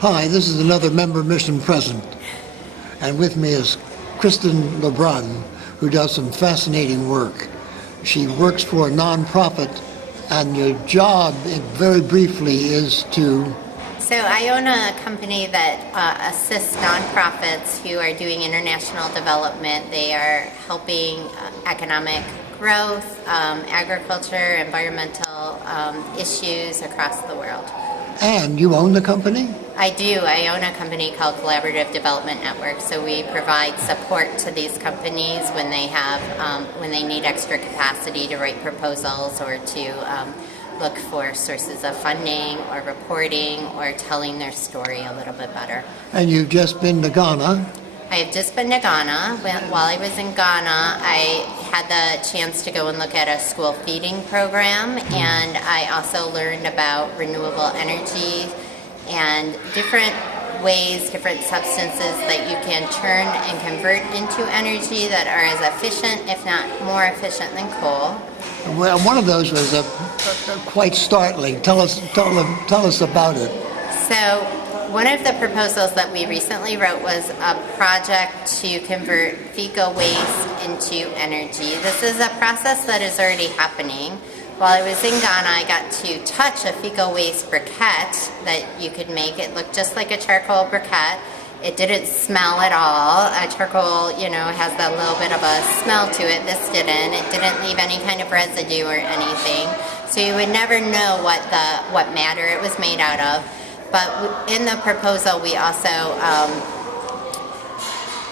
Hi, this is another member mission present, and with me is Kristin, who does some fascinating work. She works for a nonprofit, and your job, very briefly, is to... So I own a company that assists nonprofits who are doing international development. They are helping economic growth, agriculture, environmental issues across the world. And you own the company? I do. I own a company called Collaborative Development Network. So we provide support to these companies when they have when they need extra capacity to write proposals or to look for sources of funding or reporting or telling their story a little bit better. And you've just been to Ghana. I have just been to Ghana. While I was in Ghana, I had the chance to go and look at a school feeding program, and I also learned about renewable energy and different ways, different substances that you can turn and convert into energy that are as efficient, if not more efficient than coal. Well, one of those was quite startling. Tell us about it. So one of the proposals that we recently wrote was a project to convert fecal waste into energy. This is a process that is already happening. While I was in Ghana, I got to touch a fecal waste briquette that you could make. It looked just like a charcoal briquette. It didn't smell at all. Charcoal, has that little bit of a smell to it. This didn't. It didn't leave any kind of residue or anything. So you would never know what matter it was made out of. But in the proposal, we also,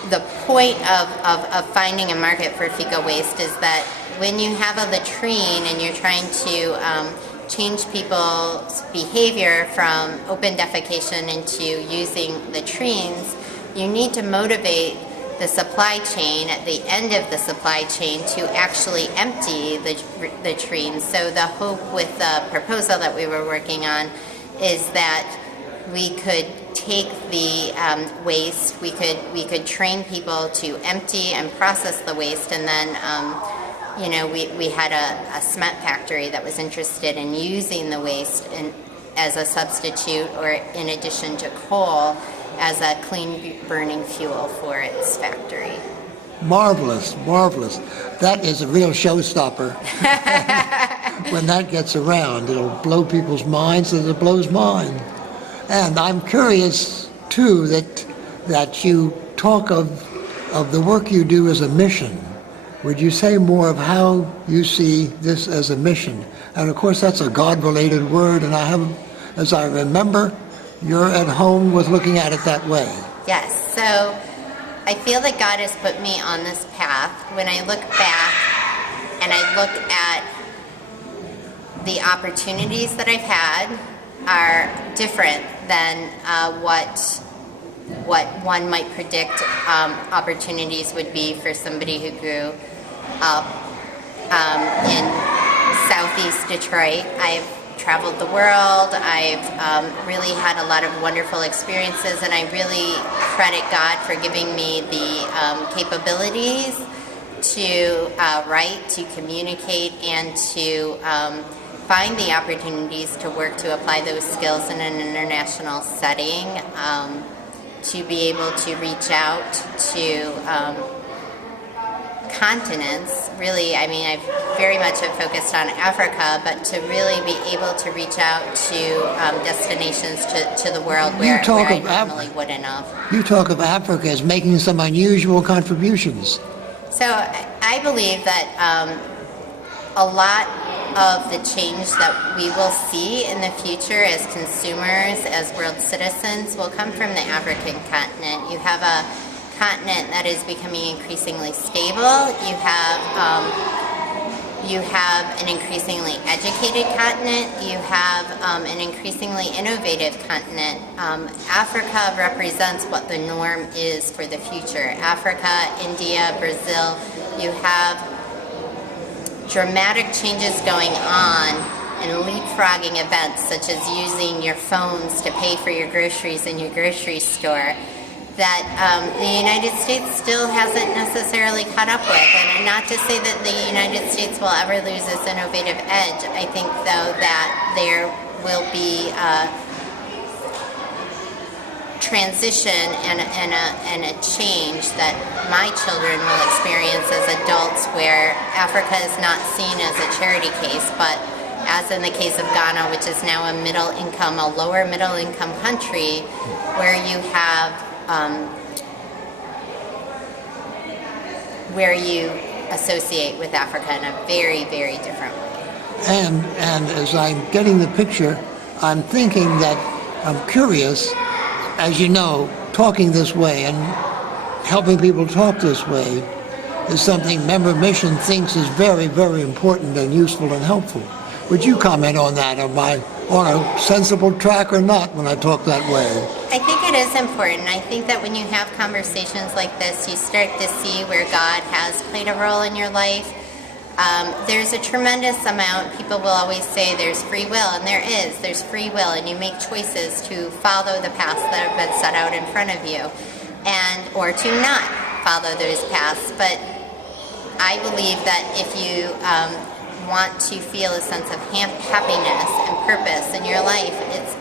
the point of finding a market for fecal waste is that when you have a latrine and you're trying to change people's behavior from open defecation into using latrines, you need to motivate the supply chain at the end of the supply chain to actually empty the latrines. So the hope with the proposal that we were working on is that we could take the waste, we could train people to empty and process the waste, and then we had a cement factory that was interested in using the waste as a substitute or in addition to coal as a clean burning fuel for its factory. Marvelous, marvelous. That is a real showstopper. When that gets around, it'll blow people's minds as it blows mine. And I'm curious, too, that you talk of the work you do as a mission. Would you say more of how you see this as a mission? And of course, that's a God-related word, and as I remember, you're at home with looking at it that way. Yes, so I feel that God has put me on this path. When I look back and I look at the opportunities that I've had are different than what one might predict opportunities would be for somebody who grew up in southeast Detroit. I've traveled the world. I've really had a lot of wonderful experiences, and I really credit God for giving me the capabilities to write, to communicate, and to find the opportunities to work to apply those skills in an international setting, to be able to reach out to continents. Really, I very much have focused on Africa, but to really be able to reach out to destinations to the world where I normally wouldn't have. You talk of Africa as making some unusual contributions. So I believe that a lot of the change that we will see in the future as consumers, as world citizens, will come from the African continent. You have a continent that is becoming increasingly stable. You have an increasingly educated continent. You have an increasingly innovative continent. Africa represents what the norm is for the future. Africa, India, Brazil, you have dramatic changes going on and leapfrogging events such as using your phones to pay for your groceries in your grocery store that the United States still hasn't necessarily caught up with. And not to say that the United States will ever lose its innovative edge. I think, though, that there will be transition and a change that my children will experience as adults, where Africa is not seen as a charity case, but as in the case of Ghana, which is now a lower middle income country, where you have where you associate with Africa in a very, very different way. And as I'm getting the picture, I'm thinking that I'm curious, as you know, talking this way and helping people talk this way is something Member Mission thinks is very, very important and useful and helpful. Would you comment on that? Am I on a sensible track or not when I talk that way? I think it is important. I think that when you have conversations like this, you start to see where God has played a role in your life. There's a tremendous amount. People will always say there's free will, and there's free will, and you make choices to follow the paths that have been set out in front of you, or to not follow those paths. But I believe that if you want to feel a sense of happiness and purpose in your life, it's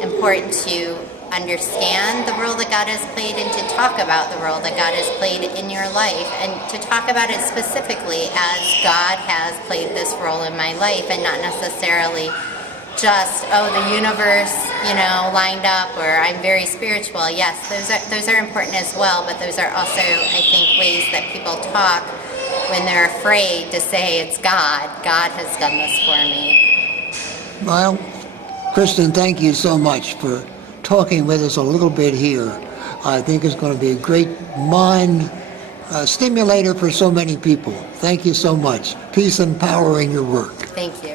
important to understand the role that God has played and to talk about the role that God has played in your life, and to talk about it specifically as God has played this role in my life, and not necessarily just, the universe, lined up, or I'm very spiritual. Yes, those are important as well, but those are also, I think, ways that people talk when they're afraid to say it's God. God has done this for me. Well, Kristin, thank you so much for talking with us a little bit here. I think it's going to be a great mind stimulator for so many people. Thank you so much. Peace and power in your work. Thank you.